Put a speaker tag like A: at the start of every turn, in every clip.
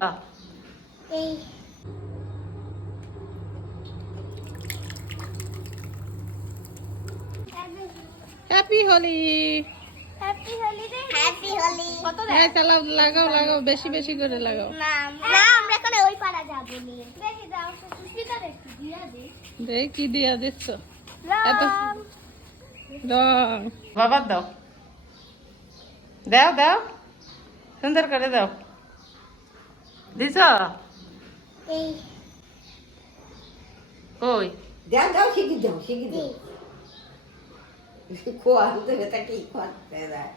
A: এই।
B: Happy Holi
A: happy holiday happy Holi কত
B: হ্যাঁ চালাও লাগাও লাগাও বেশি বেশি করে লাগাও।
A: না না আমরা এখন ওই পাড়া যাব নি। দেখি দাও সুস্মিতা দেখি দিয়া দে।
B: দেখ কি দিয়া দিচ্ছ। এত রং বাবার দাও। দাও দাও। সুন্দর করে দাও। দিছ? কই?
C: দাও দাও শিখি দাও শিখি দাও। খোয়া দেবে তাকে খোয়াতে দেয়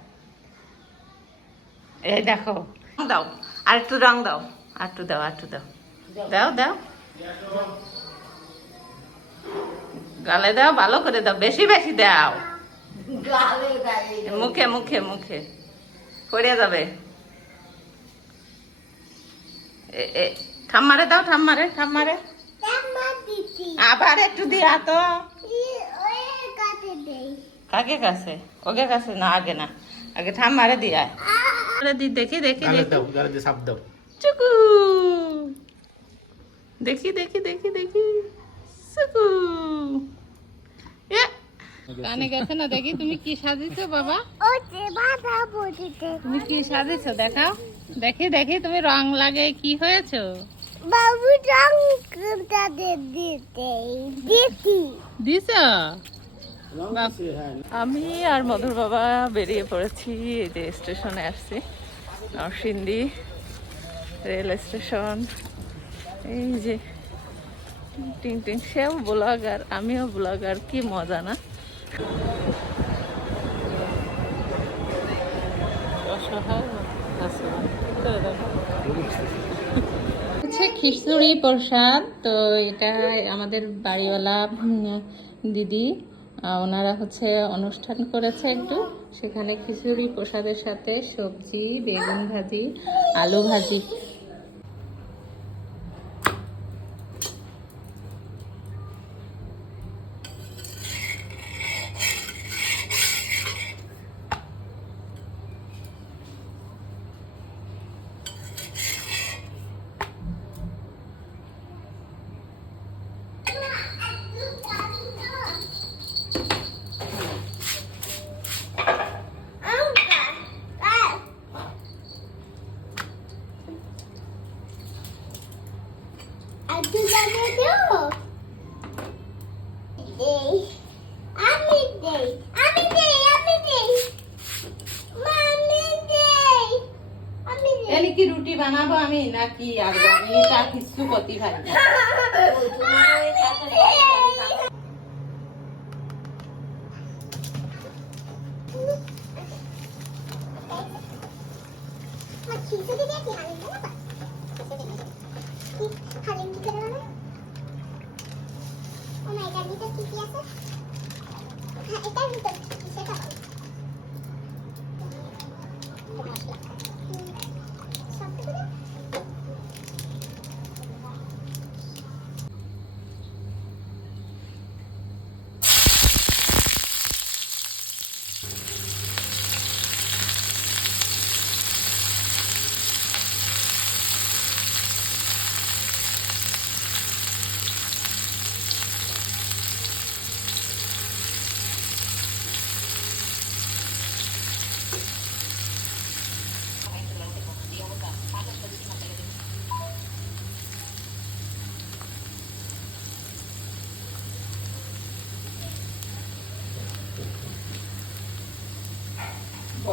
B: এই দেখো দাও। আর একটু রং দাও আর একটু দাও আর একটু দাও। দাও। দাও গালে দাও ভালো করে দাও বেশি বেশি দাও। মুখে মুখে মুখে। পড়ে যাবে। ঠাম্মারে দাও ঠাম্মারে ঠাম্মারে। আবার একটু দিয়া তো। কাকে কাছে? ওকে কাছে না আগে না। আগে ঠাম্মারে দিয়া। দি দেখি দেখি দেখি।
D: সাপ দাও।
B: চুকু। দেখি দেখি দেখি দেখি। চুকু। এ, কানে গেছে না? দেখি তুমি কি সাজিছো বাবা? তুমি কি সাজিছো দেখাও। দেখি দেখি তুমি রং লাগে কি হয়েছো?
A: বাবু রং
B: দিছ? আমি আর মধুর বাবা বেরিয়ে পড়েছি এই যে স্টেশনে আসছি। Narsingdi rail station. এই যে টিং টিং সেও ব্লগার আমিও ব্লগার কি মজা না? হচ্ছে খিচুড়ি, প্রসাদ, তো এটা আমাদের বাড়িওয়ালা দিদি ওনারা হচ্ছে অনুষ্ঠান করেছে একটু। সেখানে খিচুড়ি, প্রসাদের সাথে সবজি, বেগুন ভাজি, আলু ভাজি।
A: আজকে জানে দিও এই আমি দেই আমি দেই আমি দেই মা আমি দেই আমি দেই
B: এলি কি রুটি বানাবো আমি নাকি আর আমি তা কিছু করতে পারি না
A: মা খিচুড়ি দিয়ে কি হালিম বানাবা কি হালিম কি করে বানায় ও মা এটার ভিতর কি কি আছে? হ্যাঁ এটার ভিতর সেটা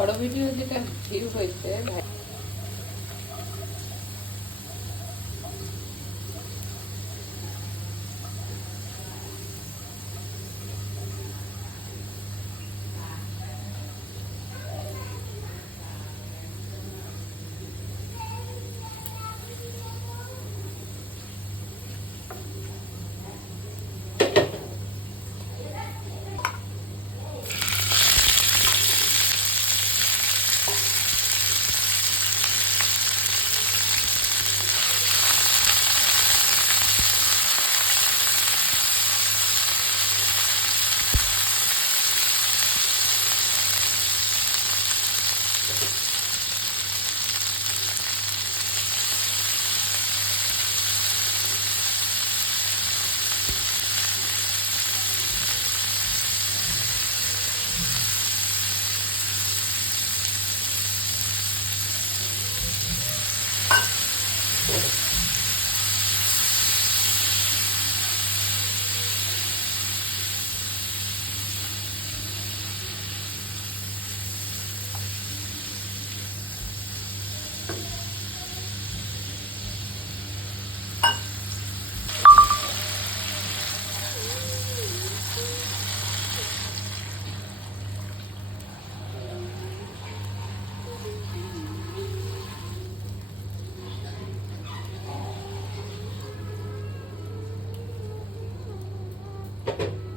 B: বড় ভিডিও যেটা ভিউ হয়েছে Thank you.